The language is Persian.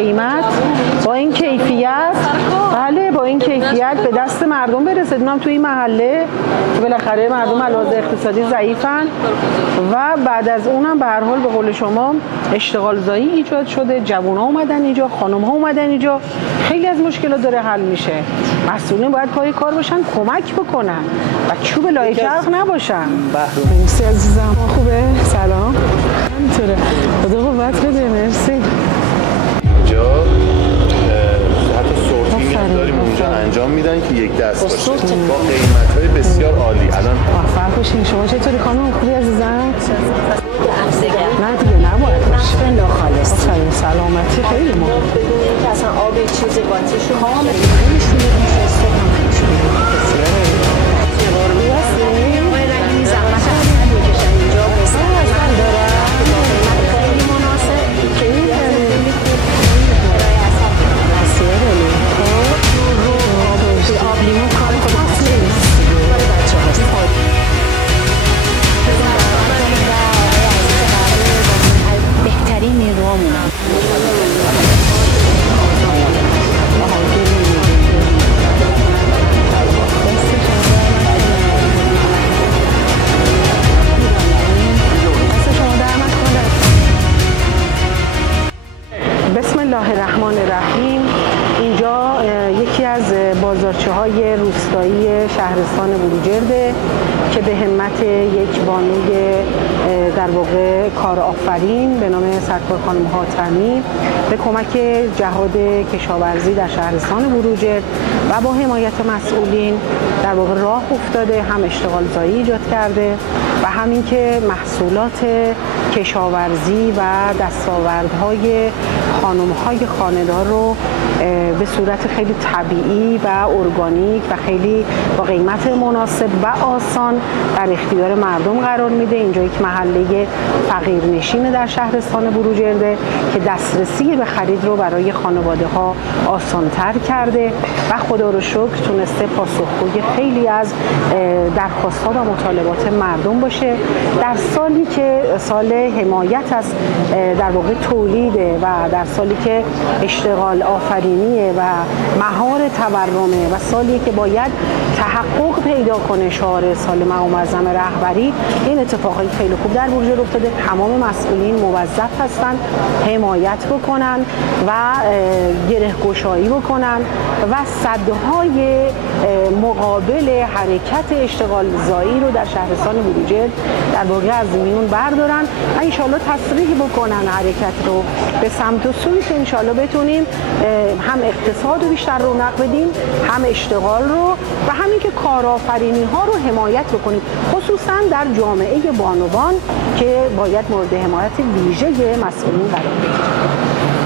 قیمت با این کیفیت، بله با این کیفیت به دست مردم برسه. اونم توی این محله که بالاخره مردم علاوه اقتصادی ضعیفن و بعد از اونم به هر حال به قول شما اشتغال زایی ایجاد شده، جوونا اومدن اینجا، خانم‌ها اومدن اینجا، خیلی از مشکلات داره حل میشه. مسئولین باید پای کار باشن، کمک بکنن و چوب لای چرخ نباشن. مرسی عزیزم. خوبه؟ سلام. همینطوره. خدا قوت بده. مرسی. اینجا حتی سورتینگ هم داریم اونجا انجام میدن که یک دست باشه با قیمت‌های بسیار عالی. الان موفق باشین. شما چطوری خانم؟ خوبی عزیزم؟ نه دیگه نباید باشه. ناخالص. سلامتی خیلی مهمه. بدون اینکه اصلا آب چیز قاطیشون کامل نمیشونه میشه استفاده بازارچه‌های روستایی شهرستان بروجرد که به همت یک بانوی در واقع کارآفرین به نام سرکار خانم حاتمی به کمک جهاد کشاورزی در شهرستان بروجرد و با حمایت مسئولین در واقع راه افتاده، هم اشتغال زایی ایجاد کرده و همین که محصولات کشاورزی و دستاوردهای خانم‌های خانه‌دار رو به صورت خیلی طبیعی و ارگانیک و خیلی با قیمت مناسب و آسان در اختیار مردم قرار میده. اینجا یک محله فقیرنشین در شهرستان بروجرده که دسترسی به خرید رو برای خانواده ها آسان‌تر کرده و خدا رو شکر تونسته پاسخگوی خیلی از درخواست‌ها و مطالبات مردم باشه. در سالی که سال حمایت از در واقع تولیده و در سالی که اشتغال آفرینیه و مهار تورمه و سالی که باید تحقق پیدا کنه شعار سال ماه معظم رهبری، این اتفاقای خیلی خوب در بروجرد افتاده. تمام مسئولین موظف هستن حمایت بکنن و گره‌گشایی بکنن و سدهای مقابل حرکت اشتغال زایی رو در شهرستان بروجرد در واقع از میون بردارن و انشالله تسریع بکنن حرکت رو به سمت و سوی که انشالله بتونیم هم اقتصاد رو بیشتر رونق بدیم، هم اشتغال رو و همین که کارآفرینی ها رو حمایت بکنیم، خصوصا در جامعه بانوان که باید مورد حمایت ویژه مسئولین قرار بگیرن.